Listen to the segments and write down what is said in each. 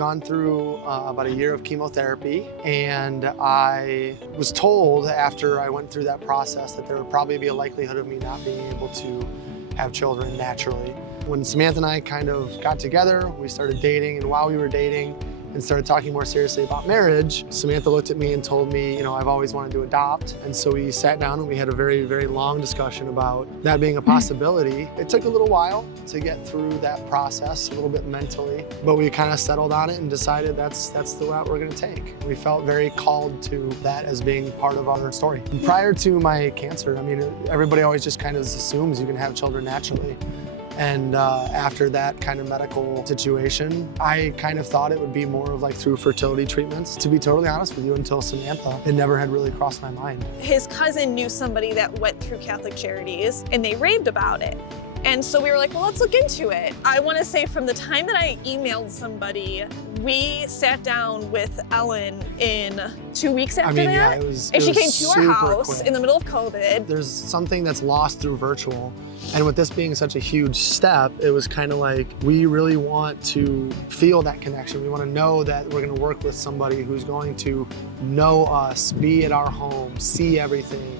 gone through about a year of chemotherapy, and I was told after I went through that process that there would probably be a likelihood of me not being able to have children naturally. When Samantha and I kind of got together, we started dating, and while we were dating and started talking more seriously about marriage, Samantha looked at me and told me, you know, I've always wanted to adopt. And so we sat down and we had a very, very long discussion about that being a possibility. It took a little while to get through that process, a little bit mentally, but we kind of settled on it and decided that's the route we're gonna take. We felt very called to that as being part of our story. Prior to my cancer, I mean, everybody always just kind of assumes you can have children naturally. And after that kind of medical situation, I kind of thought it would be more of like through fertility treatments. To be totally honest with you, until Samantha, it never had really crossed my mind. His cousin knew somebody that went through Catholic Charities, and they raved about it. And so we were like, well, let's look into it. I want to say from the time that I emailed somebody, we sat down with Ellen in 2 weeks after that. Yeah, and she came to our house quick. in the middle of COVID. There's something that's lost through virtual. And with this being such a huge step, it was kind of like, we really want to feel that connection. We want to know that we're going to work with somebody who's going to know us, be at our home, see everything,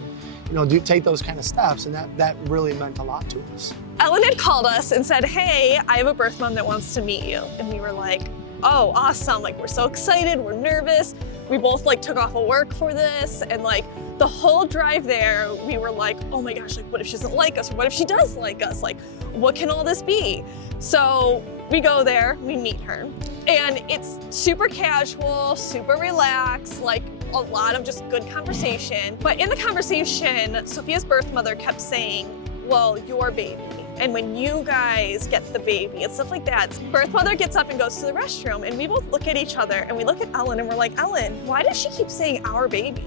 you know, take those kind of steps. And that really meant a lot to us. Ellen had called us and said, hey, I have a birth mom that wants to meet you. And we were like, oh, awesome. Like, we're so excited, we're nervous. We both like took off of work for this, and like the whole drive there, we were like, oh my gosh, like what if she doesn't like us? Or what if she does like us? Like, what can all this be? So we go there, we meet her, and it's super casual, super relaxed, like a lot of just good conversation. But in the conversation, Sophia's birth mother kept saying, well, your baby. And when you guys get the baby and stuff like that. Birth mother gets up and goes to the restroom, and we both look at each other and we look at Ellen and we're like, Ellen, why does she keep saying our baby?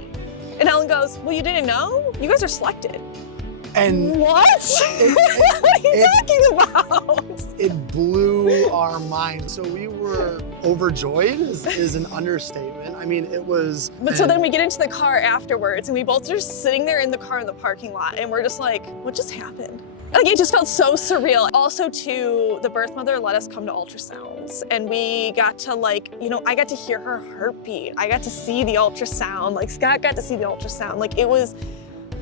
And Ellen goes, well, you didn't know? You guys are selected. And what? What are you talking about? It blew our minds. So we were overjoyed is an understatement. I mean, it was. But so then we get into the car afterwards, and we both are just sitting there in the car in the parking lot, and we're just like, what just happened? Like, it just felt so surreal. Also, too, the birth mother let us come to ultrasounds, and we got to, like, you know, I got to hear her heartbeat. I got to see the ultrasound. Like, Scott got to see the ultrasound. Like, it was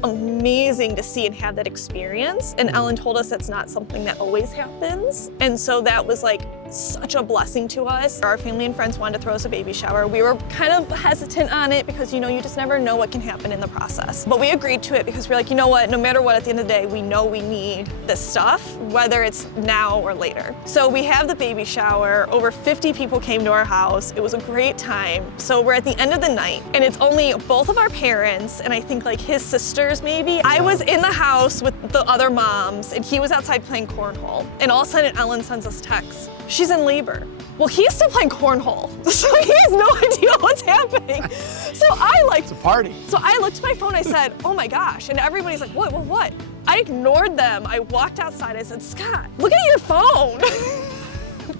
amazing to see and have that experience. And Ellen told us that's not something that always happens. And so that was like such a blessing to us. Our family and friends wanted to throw us a baby shower. We were kind of hesitant on it because, you know, you just never know what can happen in the process. But we agreed to it because we're like, you know what, no matter what, at the end of the day, we know we need this stuff, whether it's now or later. So we have the baby shower. Over 50 people came to our house. It was a great time. So we're at the end of the night, and it's only both of our parents and I think like his sisters maybe. I was in the house with the other moms, and he was outside playing cornhole. And all of a sudden Ellen sends us texts. She's in labor. Well, he's still playing cornhole, so he has no idea what's happening. So it's a party. So I looked at my phone, I said, oh my gosh, and everybody's like, what? I ignored them. I walked outside, I said, Scott, look at your phone.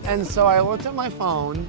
And so I looked at my phone,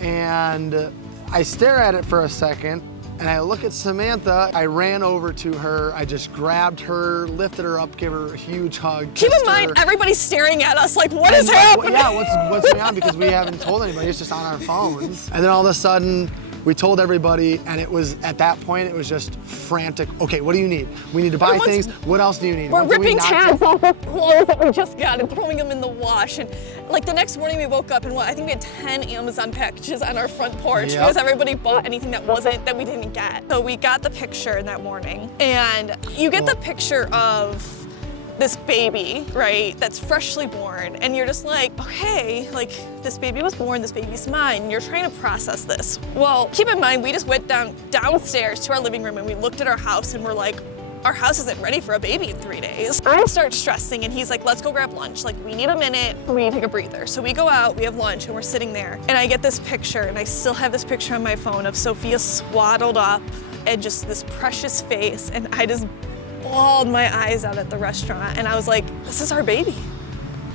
and I stare at it for a second, and I look at Samantha. I ran over to her. I just grabbed her, lifted her up, gave her a huge hug. Keep in mind, everybody's staring at us like, what is happening? Yeah, what's going on? Because we haven't told anybody. It's just on our phones. And then all of a sudden, we told everybody, and it was, at that point, it was just frantic. Okay, what do you need? We need to buy things. What else do you need? We're ripping tags off of clothes that we just got and throwing them in the wash. And like the next morning we woke up and I think we had 10 Amazon packages on our front porch because everybody bought anything that we didn't get. So we got the picture that morning, and you get the picture of this baby, right, that's freshly born, and you're just like, okay, like, this baby was born, this baby's mine. You're trying to process this. Well, keep in mind, we just went downstairs to our living room and we looked at our house and we're like, our house isn't ready for a baby in 3 days. I start stressing, and he's like, let's go grab lunch. Like, we need a minute, we need to take a breather. So we go out, we have lunch, and we're sitting there, and I get this picture, and I still have this picture on my phone of Sophia swaddled up and just this precious face, and I just bawled my eyes out at the restaurant, and I was like, this is our baby.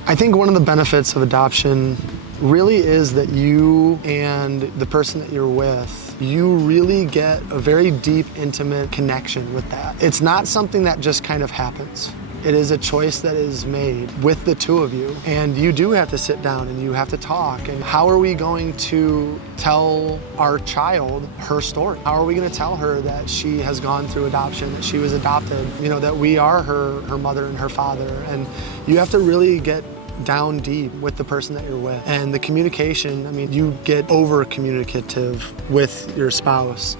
I think one of the benefits of adoption really is that you and the person that you're with, you really get a very deep, intimate connection with that. It's not something that just kind of happens. It is a choice that is made with the two of you. And you do have to sit down and you have to talk. And how are we going to tell our child her story? How are we going to tell her that she has gone through adoption, that she was adopted, that we are her mother and her father? And you have to really get down deep with the person that you're with. And the communication, you get over communicative with your spouse,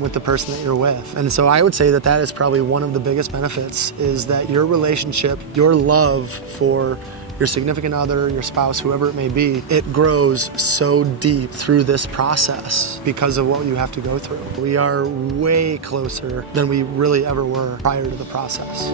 with the person that you're with. And so I would say that that is probably one of the biggest benefits, is that your relationship, your love for your significant other, your spouse, whoever it may be, it grows so deep through this process because of what you have to go through. We are way closer than we really ever were prior to the process.